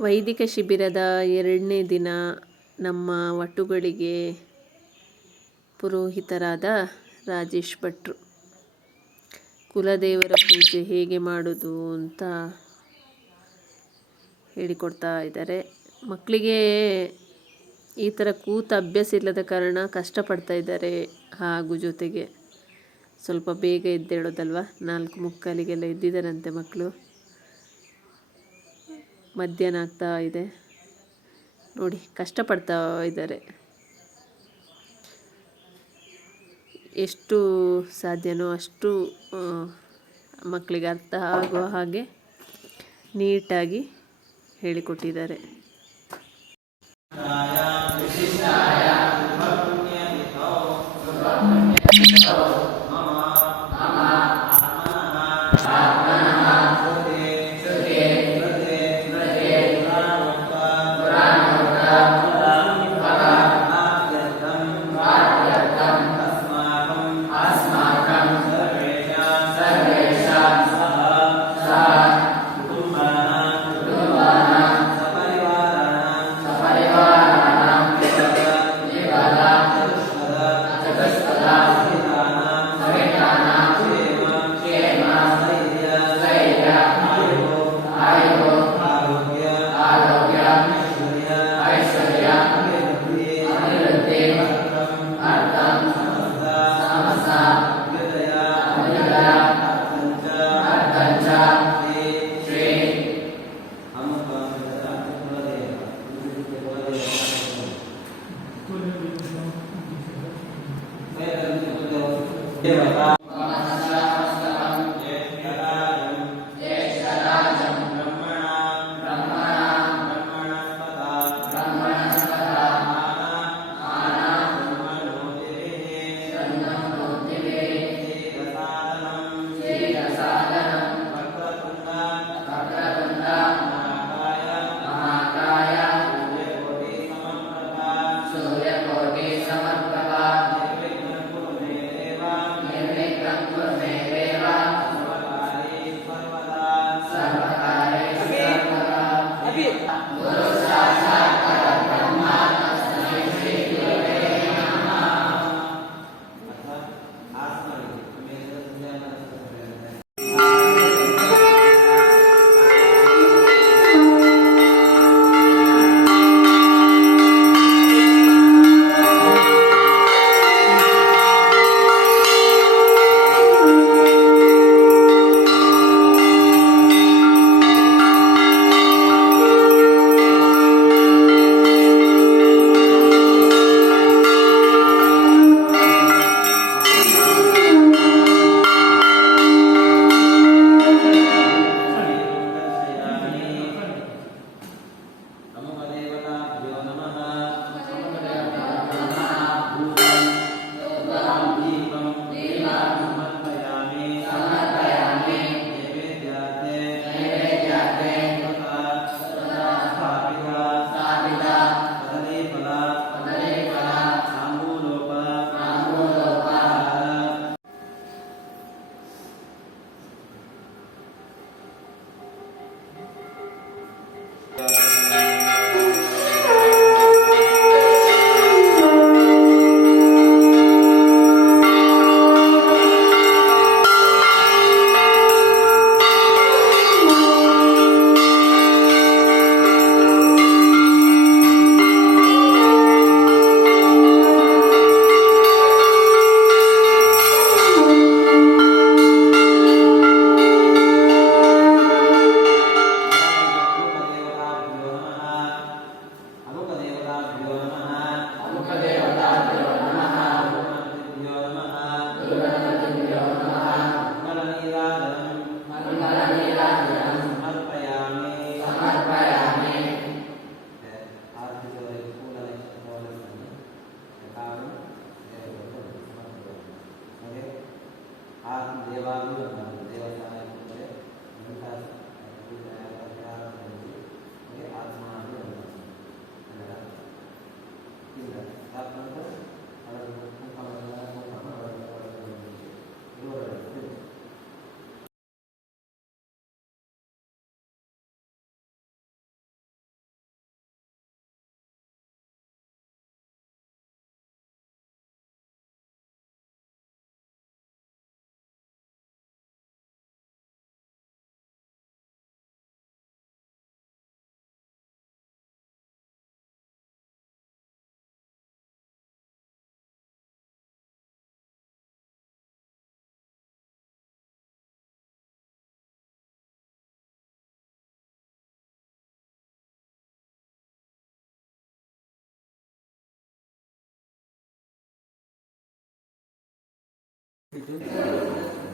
ವೈದಿಕ ಶಿಬಿರದ ಎರಡನೇ ದಿನ ನಮ್ಮ ವಟುಗಳಿಗೆ ಪುರೋಹಿತರಾದ ರಾಜೇಶ್ ಭಟ್ರು. ಕುಲದೇವರ ಪೂಜೆ ಹೇಗೆ ಮಾಡೋದು ಅಂತ ಹೇಳಿಕೊಡ್ತಾ ಇದ್ದಾರೆ. ಮಕ್ಕಳಿಗೆ ಈ ಥರ ಕೂತ ಅಭ್ಯಾಸ ಇಲ್ಲದ ಕಾರಣ ಕಷ್ಟಪಡ್ತಾ ಇದ್ದಾರೆ. ಹಾಗೂ ಜೊತೆಗೆ ಸ್ವಲ್ಪ ಬೇಗ ಎದ್ದೇಳೋದಲ್ವ? ನಾಲ್ಕು ಮುಕ್ಕಾಲಿಗೆಲ್ಲ ಎದ್ದಿದ್ದಾರಂತೆ ಮಕ್ಕಳು. ಮಧ್ಯಾಹ್ನ ಆಗ್ತಾ ಇದೆ. ನೋಡಿ, ಕಷ್ಟಪಡ್ತಾ ಇದ್ದಾರೆ. ಎಷ್ಟು ಸಾಧ್ಯನೋ ಅಷ್ಟು ಮಕ್ಕಳಿಗೆ ಅರ್ಥ ಆಗುವ ಹಾಗೆ ನೀಟಾಗಿ ಹೇಳಿಕೊಟ್ಟಿದ್ದಾರೆ. Saya akan mencoba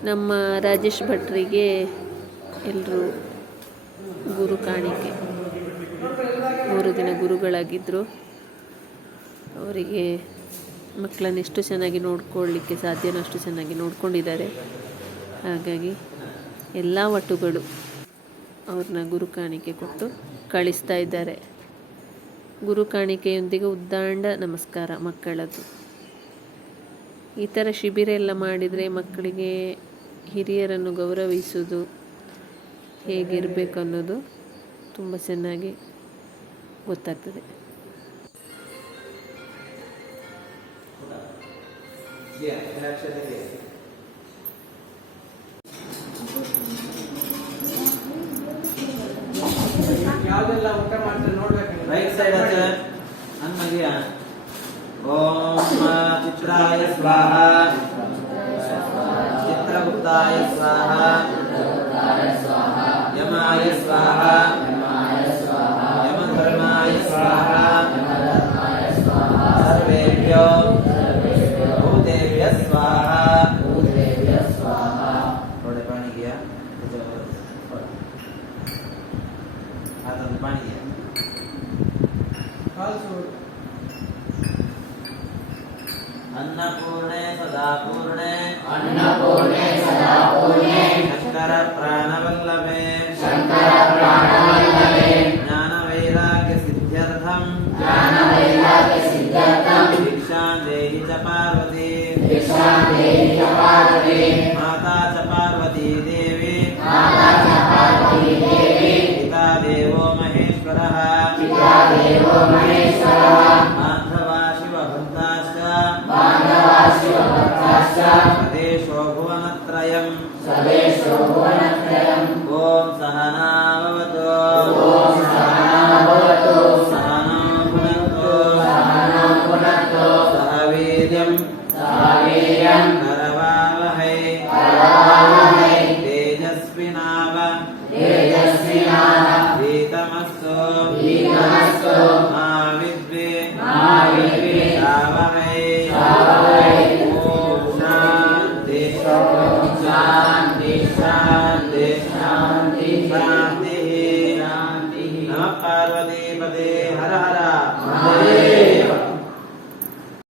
ನಮ್ಮ ರಾಜೇಶ್ ಭಟ್ರಿಗೆ ಎಲ್ಲರೂ ಗುರು ಕಾಣಿಕೆ. ಮೂರು ದಿನ ಗುರುಗಳಾಗಿದ್ದರು ಅವರಿಗೆ ಮಕ್ಕಳನ್ನು ಎಷ್ಟು ಚೆನ್ನಾಗಿ ನೋಡ್ಕೊಳ್ಳಿಕ್ಕೆ ಸಾಧ್ಯನೋ ಅಷ್ಟು ಚೆನ್ನಾಗಿ ನೋಡ್ಕೊಂಡಿದ್ದಾರೆ. ಹಾಗಾಗಿ ಎಲ್ಲ ವಟುಗಳು ಅವ್ರನ್ನ ಗುರು ಕಾಣಿಕೆ ಕೊಟ್ಟು ಕಳಿಸ್ತಾ ಇದ್ದಾರೆ. ಗುರು ಕಾಣಿಕೆಯೊಂದಿಗೆ ಉದ್ದಾಂಡ ನಮಸ್ಕಾರ ಮಕ್ಕಳದ್ದು. ಈ ಥರ ಶಿಬಿರ ಎಲ್ಲ ಮಾಡಿದರೆ ಮಕ್ಕಳಿಗೆ ಹಿರಿಯರನ್ನು ಗೌರವಿಸುವುದು ಹೇಗಿರಬೇಕು ಅನ್ನೋದು ತುಂಬ ಚೆನ್ನಾಗಿ ಗೊತ್ತಾಗ್ತದೆ. ಯಾವ್ದೆಲ್ಲ ಊಟ ಮಾಡ್ತಾರೆ ನೋಡ್ಬೇಕು ರೈಟ್ ಸೈಡ್ ओम चित्राय स्वाहा। चित्रगुप्ताय स्वाहा। यमाय स्वाहा। यमधर्माय स्वाहा। सर्वेभ्यो भूदेव्य स्वाहा। थोड़े पानी किया हाथ पानी किया अन्नपूर्णे सदा पूर्णे अन्नपूर्णे सदा पूर्णे शंकर प्राणवल्लभे शंकर प्राणवल्लभे ज्ञान वैराग्य सिद्ध्यर्थम ज्ञान वैराग्य सिद्ध्यर्थम दीक्षा देहि च पार्वती। दीक्षा देहि च पार्वती।